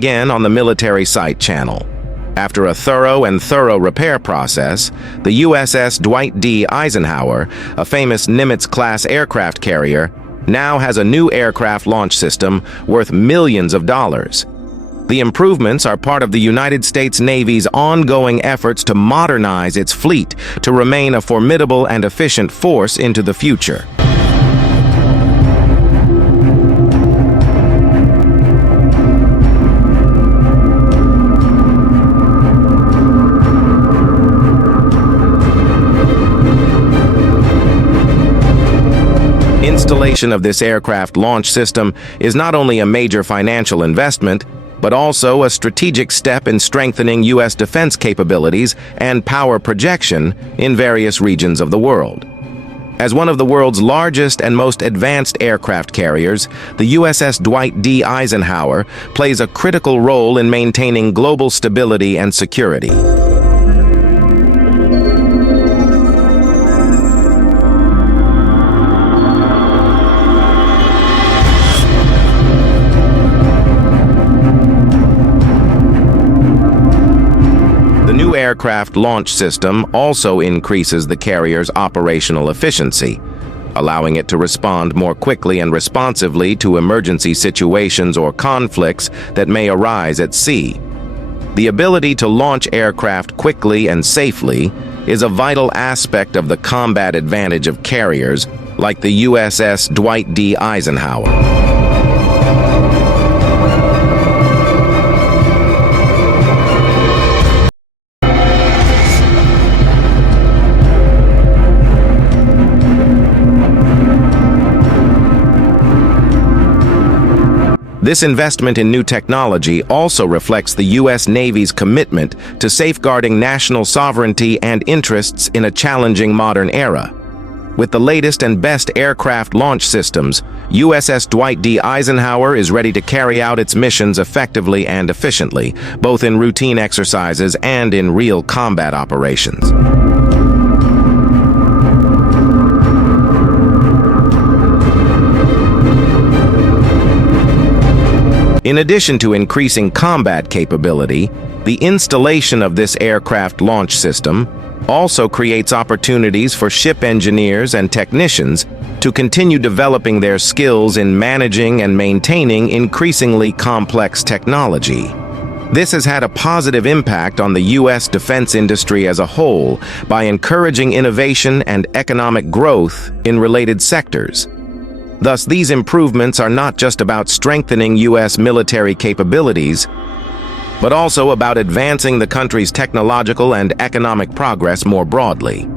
again on the military site channel. After a thorough repair process, the USS Dwight D. Eisenhower, a famous Nimitz-class aircraft carrier, now has a new aircraft launch system worth millions of dollars. The improvements are part of the United States Navy's ongoing efforts to modernize its fleet to remain a formidable and efficient force into the future. Installation of this aircraft launch system is not only a major financial investment, but also a strategic step in strengthening U.S. defense capabilities and power projection in various regions of the world. As one of the world's largest and most advanced aircraft carriers, the USS Dwight D. Eisenhower plays a critical role in maintaining global stability and security. The new aircraft launch system also increases the carrier's operational efficiency, allowing it to respond more quickly and responsively to emergency situations or conflicts that may arise at sea. The ability to launch aircraft quickly and safely is a vital aspect of the combat advantage of carriers like the USS Dwight D. Eisenhower. This investment in new technology also reflects the U.S. Navy's commitment to safeguarding national sovereignty and interests in a challenging modern era. With the latest and best aircraft launch systems, USS Dwight D. Eisenhower is ready to carry out its missions effectively and efficiently, both in routine exercises and in real combat operations. In addition to increasing combat capability, the installation of this aircraft launch system also creates opportunities for ship engineers and technicians to continue developing their skills in managing and maintaining increasingly complex technology. This has had a positive impact on the U.S. defense industry as a whole by encouraging innovation and economic growth in related sectors. Thus, these improvements are not just about strengthening U.S. military capabilities, but also about advancing the country's technological and economic progress more broadly.